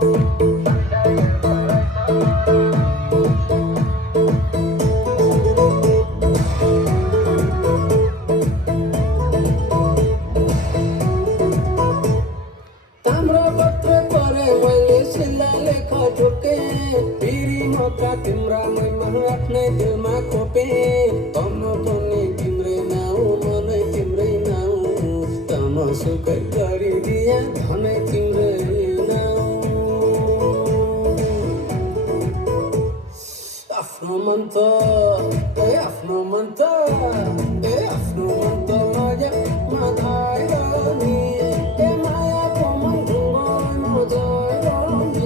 ताम्रपत्र परे मैले शिलालेख ठोके पिरी मका तिम्रा मैमा आफ्नै दिलमा खोपे तम पनि तिम्रै नाउँ मनै तिम्रै नाउँ तम सुकै गरिदिया धनै तिम्रै नाउँ आफ्नो मन त आफ्नो मन त आफ्नो मन त मायामा धाएर नि ए मायाको मन ढुङ्गामा झरेर नि